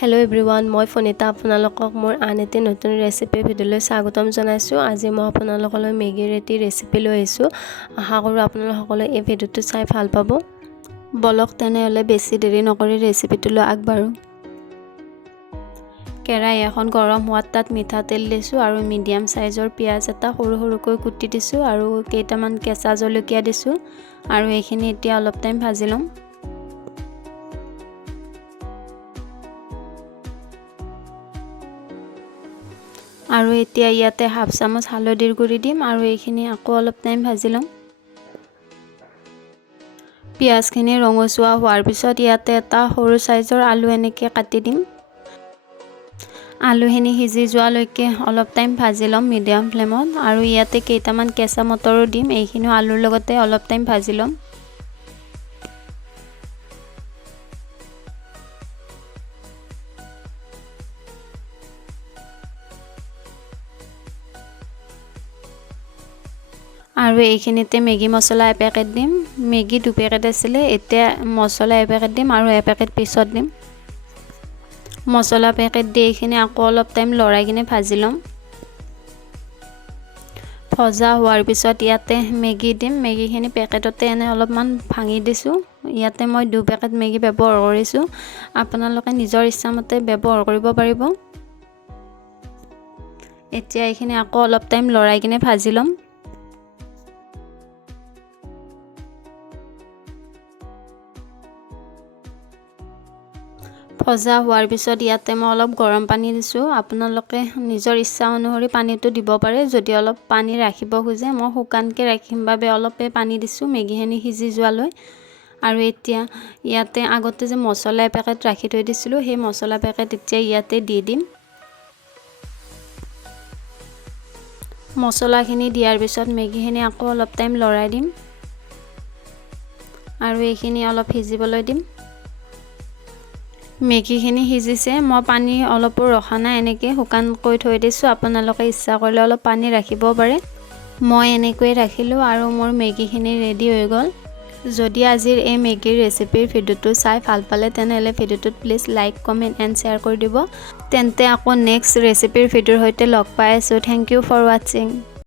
Hello everyone, মই ফোনিতা আপোনালোকক মোৰ আন এটি নতুন ৰেচিপি ভিডিঅ'লৈ স্বাগতম জনাইছো। আজি মই আপোনালোকলৈ মেগীৰ এটি ৰেচিপি লৈ আহিছো। আশা কৰো আপোনালোক সকলোৱে এই ভিডিঅ'টো চাই ভাল পাব। বলক তেনেহলে বেছি দেৰি নকৰি ৰেচিপিটোলৈ আগবাঢ়ো। কেৰাহী এখন গৰম হোৱাত তাত মিঠাতেল দিছো আৰু মিডিয়াম সাইজৰ পিয়াজ এটা সৰু সৰুকৈ কুটি দিছো আৰু কেইটামান কেঁচা জলকীয়া দিছো আৰু এইখিনি এতিয়া অলপ টাইম ভাজি লম। আৰু এতিয়া ইয়াতে হাফ চামুচ হালধিৰ গুড়ি দিম আৰু এইখিনি আকৌ অলপ টাইম ভাজি লম। পিয়াজখিনি ৰঙচুৱা হোৱাৰ পিছত ইয়াতে এটা সৰু সাইজৰ আলু এনেকৈ কাটি দিম। আলুখিনি সিজি যোৱালৈকে অলপ টাইম ভাজি লম মিডিয়াম ফ্লেমত আৰু ইয়াতে কেইটামান কেঁচা মটৰো দিম। এইখিনি আলুৰ লগতে অলপ টাইম ভাজি লম। আৰু এইখিনিতে মেগী মছলা এপেকেট দিম। মেগী 2 পেকেট আছিল, এতিয়া মছলা এপেকেট দিম আৰু এপেকেট পিছত দিম। মছলা পেকেট দি এইখিনি আকৌ অলপ টাইম লৰাই কিনে ভাজি লম। ভজা হোৱাৰ পিছত ইয়াতে মেগী দিম। মেগীখিনি পেকেটতে এনে অলপমান ভাঙি দিছো। ইয়াতে মই 2 পেকেট মেগী ব্যৱহাৰ কৰিছো। আপোনালোকে নিজৰ ইচ্ছামতে ব্যৱহাৰ কৰিব পাৰিব। এতিয়া এইখিনি আকৌ অলপ টাইম লৰাই কিনে ভাজি লম। ভজা হোৱাৰ পিছত ইয়াতে মই অলপ গৰম পানী দিছো। আপোনালোকে নিজৰ ইচ্ছা অনুসৰি পানীটো দিব পাৰে। যদি অলপ পানী ৰাখিব খোজে মই শুকানকে ৰাখিম বাবে অলপে পানী দিছো মেগীখিনি সিজি যোৱালৈ। আৰু এতিয়া ইয়াতে আগতে যে মছলা পেকেট ৰাখি থৈ দিছিলো সেই মছলা পেকেট এতিয়া ইয়াতে দি দিম। মছলাখিনি দিয়াৰ পিছত মেগীখিনি আকৌ অলপ টাইম লৰাই দিম আৰু এইখিনি অলপ সিজিবলৈ দিম। মেগীখিনি সিজিছে, মই পানী অলপো ৰখা নাই, এনেকৈ শুকানকৈ থৈ দিছোঁ। আপোনালোকে ইচ্ছা কৰিলে অলপ পানী ৰাখিব পাৰে। মই এনেকৈ ৰাখিলোঁ আৰু মোৰ মেগীখিনি ৰেডি হৈ গ'ল। যদি আজিৰ এই মেগীৰ ৰেচিপিৰ ভিডিঅ'টো চাই ভাল পালে তেনেহ'লে ভিডিঅ'টোত please like, comment and share কৰি দিব। তেন্তে আকৌ নেক্সট ৰেচিপিৰ ভিডিঅ'ৰ সৈতে লগ পাই আছোঁ। থেংক ইউ ফৰ ৱাচিং।